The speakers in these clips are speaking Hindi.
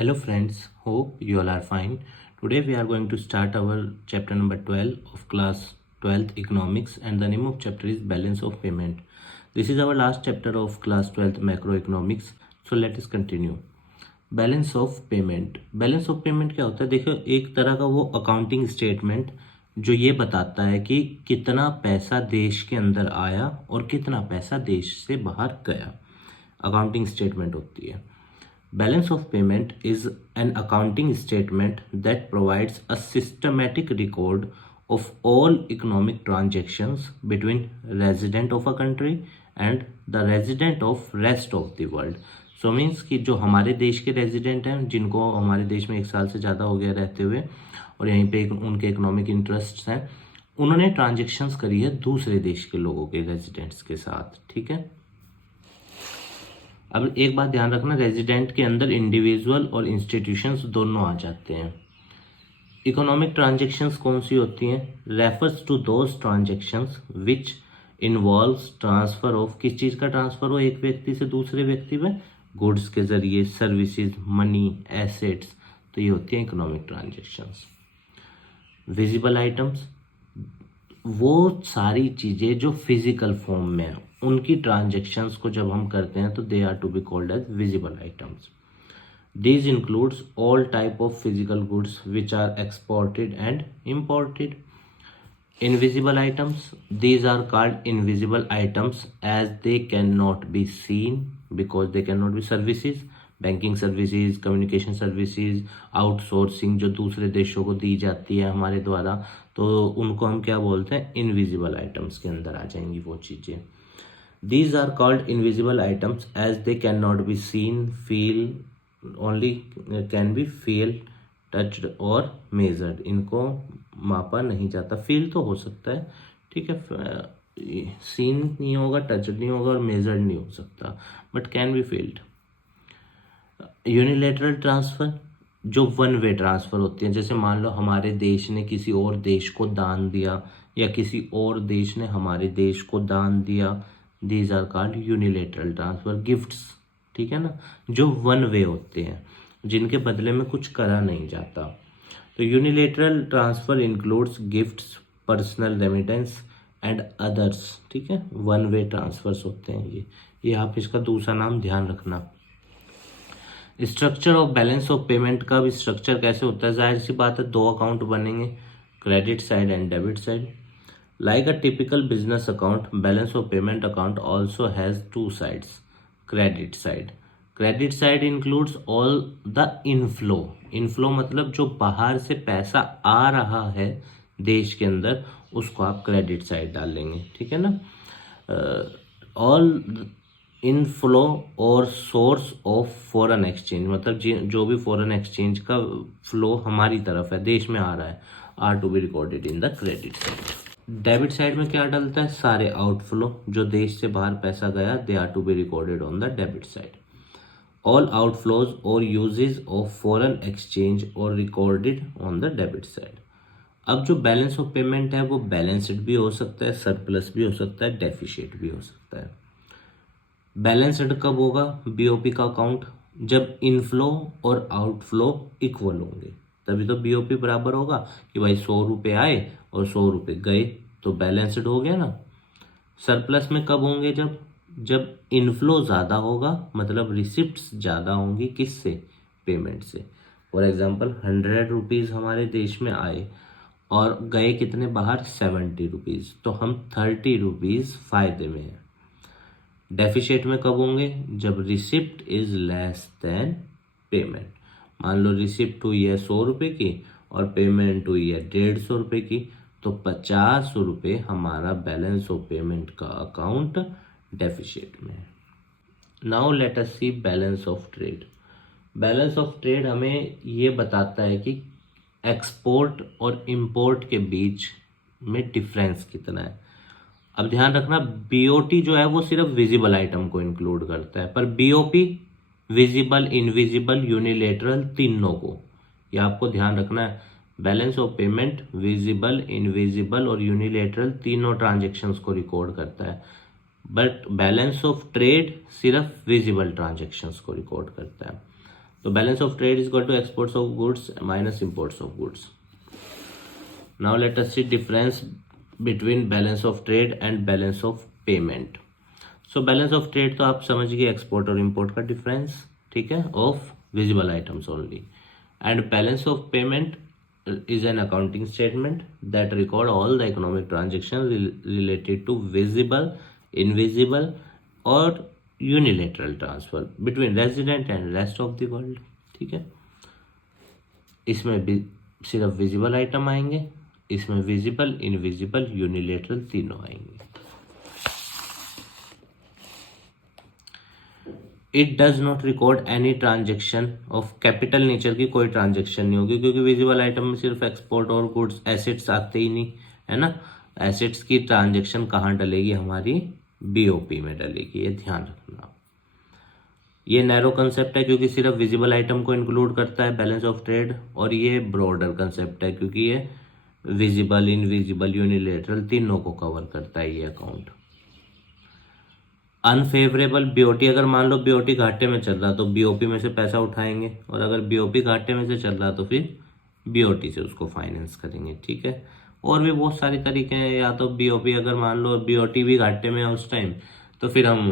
Hello friends, hope you all are fine. Today we are going to start our chapter number 12 of class 12th economics, and the name of chapter is balance of payment. This is our last chapter of class 12th macroeconomics. So let us continue. Balance of payment. Balance of payment क्या होता है? देखो, एक तरह का वो अकाउंटिंग स्टेटमेंट जो ये बताता है कि कितना पैसा देश के अंदर आया और कितना पैसा देश से बाहर गया. अकाउंटिंग स्टेटमेंट होती है. Balance of payment is an accounting statement that provides a systematic record of all economic transactions between resident of a country and the resident of rest of the world. So means कि जो हमारे देश के रेजिडेंट हैं, जिनको हमारे देश में 1 साल से ज़्यादा हो गया रहते हुए और यहीं पे उनके इकोनॉमिक इंटरेस्ट्स हैं, उन्होंने ट्रांजेक्शन्स करी है दूसरे देश के लोगों के रेजिडेंट्स के साथ. ठीक है. अब एक बात ध्यान रखना, रेजिडेंट के अंदर इंडिविजुअल और इंस्टीट्यूशंस दोनों आ जाते हैं. इकोनॉमिक ट्रांजैक्शंस कौन सी होती हैं? Refers to those transactions which involves transfer of, किस चीज़ का ट्रांसफर हो एक व्यक्ति से दूसरे व्यक्ति में? गुड्स के जरिए, सर्विसेज, मनी, एसेट्स. तो ये होती हैं इकोनॉमिक ट्रांजैक्शंस. विजिबल आइटम्स, वो सारी चीज़ें जो फिजिकल फॉर्म में है, उनकी ट्रांजैक्शंस को जब हम करते हैं तो they are to be called as visible items. These includes all type of physical goods which are exported and imported. Invisible items, these are called invisible items as they can not be seen because they can not be. Services, banking services, communication services, outsourcing जो दूसरे देशों को दी जाती है हमारे द्वारा, तो उनको हम क्या बोलते हैं? इनविजिबल आइटम्स के अंदर आ जाएंगी वो चीज़ें. These are called invisible items as they cannot be seen, feel, only can be felt, touched or measured. इनको मापा नहीं जाता. फील तो हो सकता है, ठीक है, सीन नहीं होगा, टच नहीं होगा और मेजर्ड नहीं हो सकता, but can be field. Unilateral transfer, जो वन वे ट्रांसफ़र होती हैं. जैसे मान लो हमारे देश ने किसी और देश को दान दिया या किसी और देश ने हमारे देश को दान दिया. These are called unilateral transfer. Gifts, ठीक है ना, जो वन वे होते हैं, जिनके बदले में कुछ करा नहीं जाता. तो unilateral transfer includes gifts, personal remittance and others. ठीक है, वन वे ट्रांसफर्स होते हैं ये आप इसका दूसरा नाम ध्यान रखना. Structure of balance of payment का भी स्ट्रक्चर कैसे होता है? जाहिर सी बात है, 2 अकाउंट बनेंगे, credit side and debit side. Like a typical business account, balance of payment account also has 2 sides. Credit side. Credit side includes all the inflow. Inflow मतलब जो बाहर से पैसा आ रहा है देश के अंदर, उसको आप क्रेडिट साइड डाल लेंगे. ठीक है ना. ऑल इनफ्लो और सोर्स ऑफ फॉरेन एक्सचेंज, मतलब जो भी फॉरेन एक्सचेंज का फ्लो हमारी तरफ है, देश में आ रहा है, are to be recorded in the credit side. Debit side में क्या डलता है? सारे आउटफ्लो जो देश से बाहर पैसा गया, they are to be recorded on the debit side. All outflows और यूजेज ऑफ फॉरेन एक्सचेंज और recorded on the debit side. अब जो बैलेंस ऑफ पेमेंट है वो बैलेंस्ड भी हो सकता है, सरप्लस भी हो सकता है, डेफिशिएट भी हो सकता है. बैलेंस्ड कब होगा बीओपी का अकाउंट? जब इनफ्लो और आउटफ्लो इक्वल होंगे, तभी तो बीओपी बराबर होगा कि भाई 100 रुपये आए और 100 रुपये गए, तो बैलेंस्ड हो गया ना. सरप्लस में कब होंगे? जब इनफ्लो ज़्यादा होगा, मतलब रिसिप्ट्स ज़्यादा होंगी. किससे? पेमेंट से. फॉर एग्जांपल 100 रुपीज़ हमारे देश में आए और गए कितने बाहर? 70 रुपीज़, तो हम 30 रुपीज़ फ़ायदे में हैं. डेफिशिएट में कब होंगे? जब receipt is less than payment. मान लो रिसिप्ट हुई है 100 रुपये की और पेमेंट हुई है 150 रुपये की, तो 50 रुपये हमारा बैलेंस ऑफ पेमेंट का अकाउंट डेफिशिएट में है. Now let us see balance of trade. Balance of trade हमें ये बताता है कि एक्सपोर्ट और इंपोर्ट के बीच में डिफरेंस कितना है. अब ध्यान रखना, बीओटी जो है वो सिर्फ विजिबल आइटम को इंक्लूड करता है, पर बीओपी विजिबल, इनविजिबल, यूनिलेटरल तीनों को, ये आपको ध्यान रखना है. Balance of payment visible, invisible और यूनिलेटरल तीनों ट्रांजेक्शन्स को रिकॉर्ड करता है, बट बैलेंस ऑफ ट्रेड सिर्फ विजिबल ट्रांजेक्शन्स को रिकॉर्ड करता है. तो balance of trade is equal to exports of goods minus imports of goods. Now let us see difference between balance of trade and balance of payment. So balance of trade तो आप समझ गए, एक्सपोर्ट और इंपोर्ट का डिफरेंस, ठीक है, of visible items only. And balance of payment is an accounting statement that record all the economic transactions related to visible, invisible or unilateral transfer between resident and rest of the world. ठीक है, इसमें भी सिर्फ विजिबल आइटम आएंगे, इसमें विजिबल, इनविजिबल, यूनिलेटरल तीनों आएंगे. It does not record any transaction of capital nature की, कोई ट्रांजेक्शन नहीं होगी क्योंकि विजिबल आइटम में सिर्फ एक्सपोर्ट और गुड्स, एसेट्स आते ही नहीं है ना. एसेट्स की ट्रांजेक्शन कहाँ डलेगी, हमारी बीओपी में डलेगी, ये ध्यान रखना. ये नैरो कंसेप्ट है क्योंकि सिर्फ विजिबल आइटम को इंक्लूड करता है बैलेंस ऑफ ट्रेड, और ये ब्रॉडर कंसेप्ट है क्योंकि ये विजिबल, इनविजिबल, यूनिलेटरल तीनों को कवर करता है ये अकाउंट. अनफेवरेबल बीओटी, अगर मान लो बीओटी घाटे में चल रहा तो बीओपी में से पैसा उठाएंगे, और अगर बीओपी घाटे में से चल रहा तो फिर बीओटी से उसको फाइनेंस करेंगे. ठीक है, और भी बहुत सारी तरीके हैं. या तो बीओपी, अगर मान लो बीओटी भी घाटे में है उस टाइम, तो फिर हम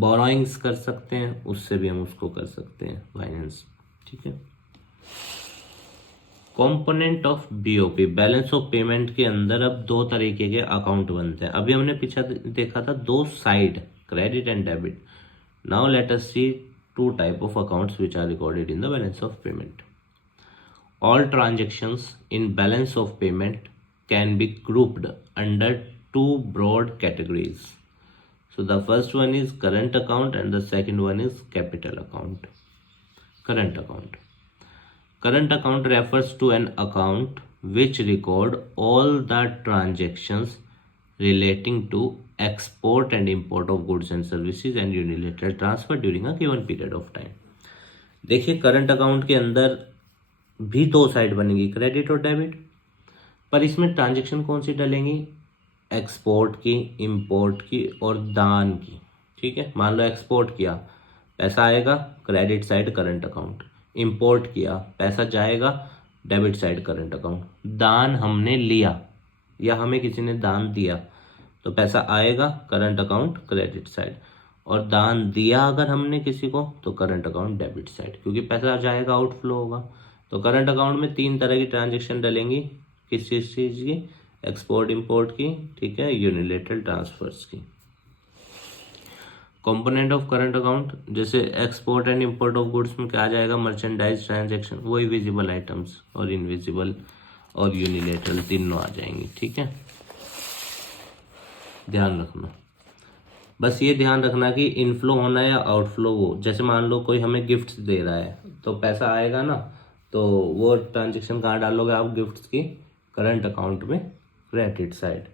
बोरोइंग्स कर सकते हैं, उससे भी हम उसको कर सकते हैं फाइनेंस. ठीक है, component of BOP, balance of payment के अंदर अब दो तरीके के अकाउंट बनते हैं. अभी हमने पीछे देखा था दो side, credit and debit. Now let us see two type of accounts which are recorded in the balance of payment. All transactions in balance of payment can be grouped under two broad categories. So the first one is current account and the second one is capital account. Current account. Current account refers to an account which record all the transactions relating to export and import of goods and services and unilateral transfer during a given period of time. देखिए, करंट अकाउंट के अंदर भी दो साइड बनेगी, क्रेडिट और डेबिट, पर इसमें ट्रांजैक्शन कौन सी डलेंगी, एक्सपोर्ट की, इंपोर्ट की और दान की. ठीक है, मान लो एक्सपोर्ट किया, पैसा आएगा credit side current account, import किया, पैसा जाएगा डेबिट साइड करंट अकाउंट, दान हमने लिया या हमें किसी ने दान दिया तो पैसा आएगा करंट अकाउंट क्रेडिट साइड, और दान दिया अगर हमने किसी को तो करंट अकाउंट डेबिट साइड, क्योंकि पैसा जाएगा आउटफ्लो होगा. तो करंट अकाउंट में तीन तरह की ट्रांजेक्शन डलेंगी, किस चीज़ की, एक्सपोर्ट इंपोर्ट की, ठीक है, यूनिलेटरल ट्रांसफर्स की. कंपोनेंट ऑफ करंट अकाउंट, जैसे export and import of goods में क्या आ जाएगा, मर्चेंडाइज ट्रांजेक्शन, वही विजिबल आइटम्स, और इनविजिबल और यूनिलेटरल तीनों आ जाएंगी. ठीक है, ध्यान रखना, बस ये ध्यान रखना कि इनफ्लो होना या आउटफ्लो हो. जैसे मान लो कोई हमें गिफ्ट्स दे रहा है तो पैसा आएगा ना, तो वो ट्रांजेक्शन कहाँ डालोगे आप, गिफ्ट्स की करंट अकाउंट में, credit side.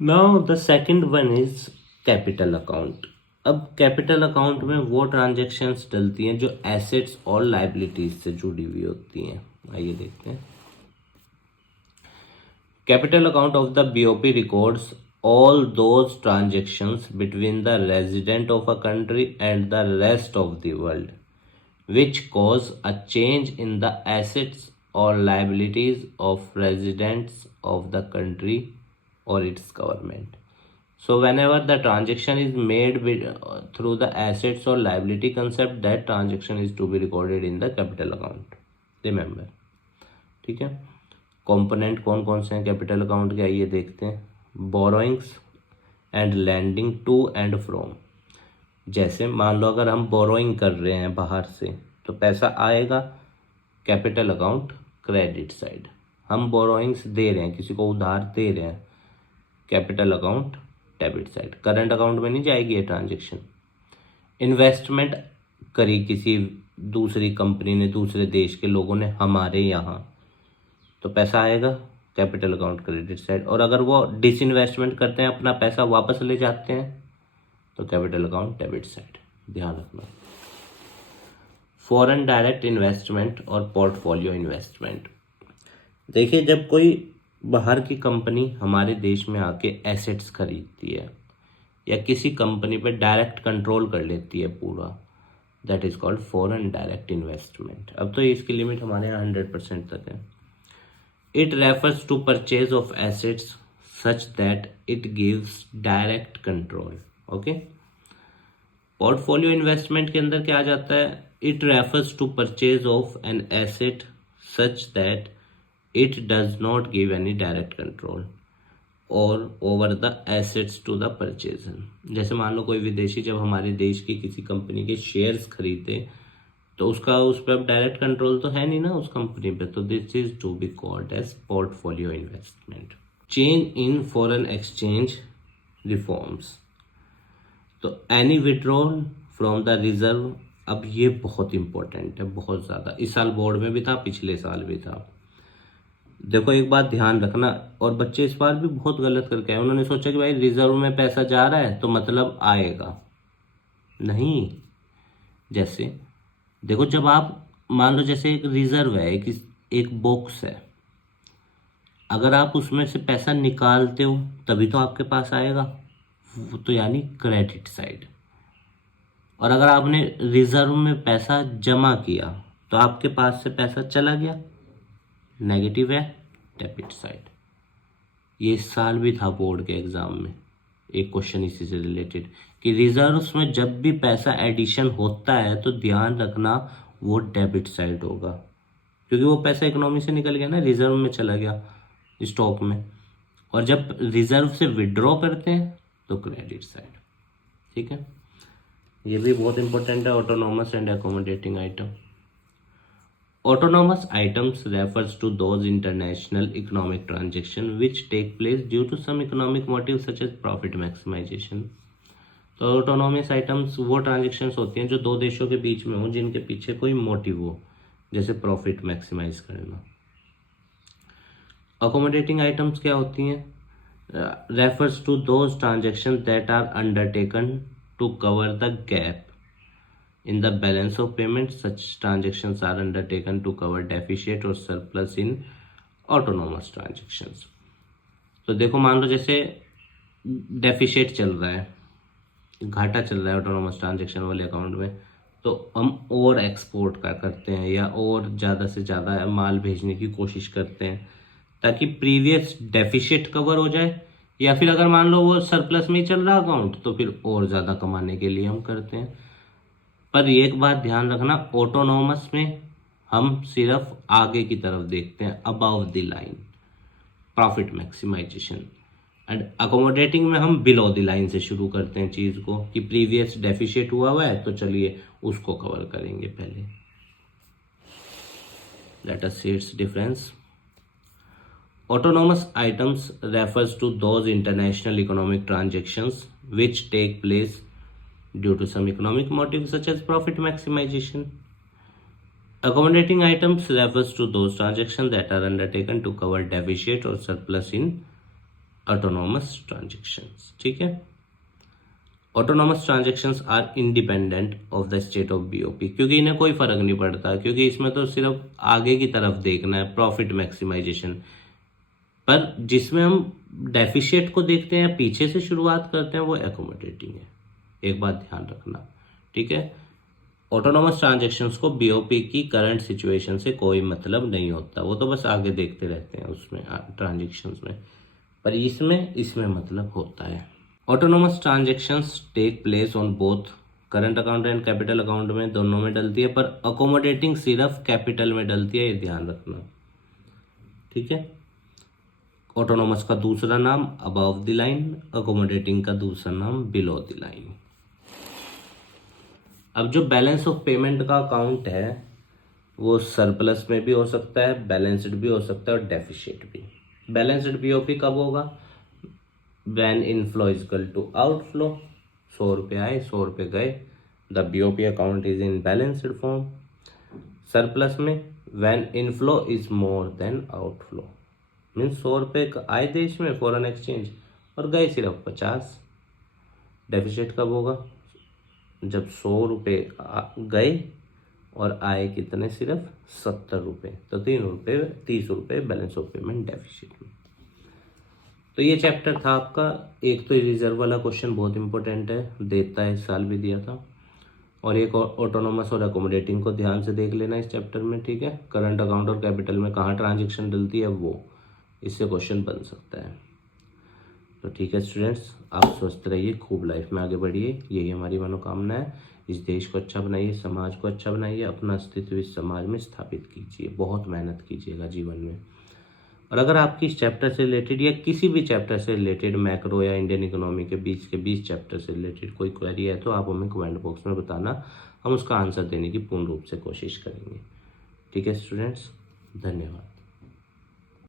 Now the second one is capital account. अब कैपिटल अकाउंट में वो ट्रांजेक्शन्स डलती हैं जो एसेट्स और लाइबिलिटीज से जुड़ी हुई होती हैं. आइए देखते हैं. Capital account of the BOP records all those transactions between the resident of a country and the rest of the world which cause a change in the assets or liabilities of residents of the country or its government. So whenever the transaction is made through the assets or liability concept, that transaction is to be recorded in the capital account. Remember. ठीक है, कंपोनेंट कौन कौन से हैं कैपिटल अकाउंट के, आइए देखते हैं. Borrowings and lending to and from. जैसे मान लो अगर हम बोरोइंग कर रहे हैं बाहर से तो पैसा आएगा कैपिटल अकाउंट क्रेडिट साइड. हम बोरोइंग्स दे रहे हैं, किसी को उधार दे रहे हैं, capital account debit side. Current account में नहीं जाएगी ये ट्रांजेक्शन. इन्वेस्टमेंट करी किसी दूसरी कंपनी ने, दूसरे देश के लोगों ने हमारे यहाँ, तो पैसा आएगा कैपिटल अकाउंट क्रेडिट साइड. और अगर वो डिसइन्वेस्टमेंट करते हैं, अपना पैसा वापस ले जाते हैं, तो कैपिटल अकाउंट डेबिट साइड. ध्यान रखना. फॉरेन डायरेक्ट इन्वेस्टमेंट और पोर्टफोलियो इन्वेस्टमेंट. देखिए, जब कोई बाहर की कंपनी हमारे देश में आके एसेट्स खरीदती है या किसी कंपनी पे डायरेक्ट कंट्रोल कर लेती है पूरा, that is called foreign direct investment. अब तो इसकी लिमिट हमारे यहाँ 100% तक है। It refers to purchase of assets such that it gives direct control. Okay, portfolio investment के अंदर क्या आ जाता है? It refers to purchase of an asset such that it does not give any direct control और over the assets to the purchaser. जैसे मान लो कोई विदेशी जब हमारे देश की किसी कंपनी के शेयर्स खरीदे तो उसका उस पर अब डायरेक्ट कंट्रोल तो है नहीं ना उस कंपनी पे, तो this is to be called as portfolio investment. Change in foreign exchange reforms, तो any withdrawal from the reserve, अब ये बहुत इंपॉर्टेंट है, बहुत ज़्यादा। इस साल बोर्ड में भी था, पिछले साल भी था। देखो एक बात ध्यान रखना, और बच्चे इस बार भी बहुत गलत करके आए। उन्होंने सोचा कि भाई रिजर्व में पैसा जा रहा है तो मतलब आएगा, नहीं। जैसे देखो, जब आप मान लो जैसे एक रिजर्व है, एक बॉक्स है, अगर आप उसमें से पैसा निकालते हो तभी तो आपके पास आएगा, वो तो यानी क्रेडिट साइड। और अगर आपने रिजर्व में पैसा जमा किया तो आपके पास से पैसा चला गया, नेगेटिव है, डेबिट साइड। ये इस साल भी था बोर्ड के एग्जाम में एक क्वेश्चन इसी से रिलेटेड, कि रिजर्व्स में जब भी पैसा एडिशन होता है तो ध्यान रखना वो डेबिट साइड होगा, क्योंकि वो पैसा इकोनॉमी से निकल गया ना, रिजर्व में चला गया स्टॉक में। और जब रिजर्व से विड्रॉ करते हैं तो क्रेडिट साइड। ठीक है, ये भी बहुत इंपॉर्टेंट है, autonomous and accommodating item. Autonomous items refers to those international economic transactions which take place due to some economic motive such as profit maximization। तो ऑटोनॉमस आइटम्स वो ट्रांजेक्शन्स होती हैं जो दो देशों के बीच में हो, जिनके पीछे कोई मोटिव हो, जैसे प्रॉफिट मैक्सिमाइज करना। अकोमोडेटिंग आइटम्स क्या होती हैं? Refers to those transaction that are undertaken to cover the gap in the balance of payment. Such transactions are undertaken to cover deficit or surplus in autonomous transactions। तो देखो मान लो जैसे डेफिशिट चल रहा है, घाटा चल रहा है ऑटोनोमस ट्रांजेक्शन वाले अकाउंट में, तो हम और एक्सपोर्ट का करते हैं या और ज़्यादा से ज़्यादा माल भेजने की कोशिश करते हैं ताकि प्रीवियस डेफिशिट कवर हो जाए, या फिर अगर मान लो वो सरप्लस में ही चल रहा अकाउंट तो फिर और ज़्यादा कमाने के लिए हम करते हैं। पर एक बात ध्यान रखना, ऑटोनॉमस में हम सिर्फ आगे की तरफ देखते हैं, above the line, profit maximization. And accommodating में हम बिलो द लाइन से शुरू करते हैं चीज़ को, कि प्रीवियस डेफिशिट हुआ है तो चलिए उसको कवर करेंगे पहले। Late us see it's difference. Autonomous items refers to those international economic transactions which take place due to some economic motive such as profit maximization। Accommodating items refers to those transactions that are undertaken to cover deficit or surplus in autonomous transactions। ठीक है, autonomous transactions are independent of the state of BOP, क्योंकि इन्हें कोई फर्क नहीं पड़ता, क्योंकि इसमें तो सिर्फ आगे की तरफ देखना है, प्रॉफिट मैक्सिमाइजेशन। पर जिसमें हम डेफिशिएट को देखते हैं, पीछे से शुरुआत करते हैं, वो एकोमोडेटिंग है। एक बात ध्यान रखना, ठीक है। ऑटोनोमस ट्रांजेक्शन्स को बीओपी की करंट सिचुएशन से कोई मतलब नहीं होता, वो तो बस आगे देखते रहते हैं उसमें ट्रांजेक्शन्स में, पर इसमें मतलब होता है। Autonomous transactions take place on both current account and capital account में, दोनों में डलती है, पर अकोमोडेटिंग सिर्फ कैपिटल में डलती है, ये ध्यान रखना, ठीक है। ऑटोनोमस का दूसरा नाम अबव द लाइन, अकोमोडेटिंग का दूसरा नाम बिलो द लाइन। अब जो बैलेंस ऑफ पेमेंट का अकाउंट है वो सरप्लस में भी हो सकता है, बैलेंस्ड भी हो सकता है और डेफिशिट भी। बैलेंस्ड बीओपी कब होगा? When inflow is equal to outflow. 100 रुपये आए, 100 रुपये गए, the BOP account is in balanced form. Surplus में when inflow is more than outflow, means 100 रुपये आए देश में फॉरेन एक्सचेंज और गए सिर्फ 50। डेफिसिट कब होगा? जब 100 रुपये गए और आए कितने? सिर्फ 70 रुपये, तो 30 रुपये बैलेंस ऑफ पेमेंट डेफिसिट में। तो ये चैप्टर था आपका। एक तो रिजर्व वाला क्वेश्चन बहुत इंपॉर्टेंट है, देता है, इस साल भी दिया था। और एक ऑटोनोमस और अकोमोडेटिंग को ध्यान से देख लेना इस चैप्टर में, ठीक है। करंट अकाउंट और कैपिटल में कहाँ ट्रांजेक्शन डलती है वो, इससे क्वेश्चन बन सकता है। तो ठीक है स्टूडेंट्स, आप स्वस्थ रहिए, खूब लाइफ में आगे बढ़िए, यही हमारी मनोकामना है। इस देश को अच्छा बनाइए, समाज को अच्छा बनाइए, अपना अस्तित्व इस समाज में स्थापित कीजिए, बहुत मेहनत कीजिएगा जीवन में। और अगर आपकी इस चैप्टर से रिलेटेड या किसी भी चैप्टर से रिलेटेड, मैक्रो या इंडियन इकोनॉमी के बीच के 20 चैप्टर से रिलेटेड कोई क्वेरी है तो आप हमें कमेंट बॉक्स में बताना, हम उसका आंसर देने की पूर्ण रूप से कोशिश करेंगे। ठीक है स्टूडेंट्स, धन्यवाद।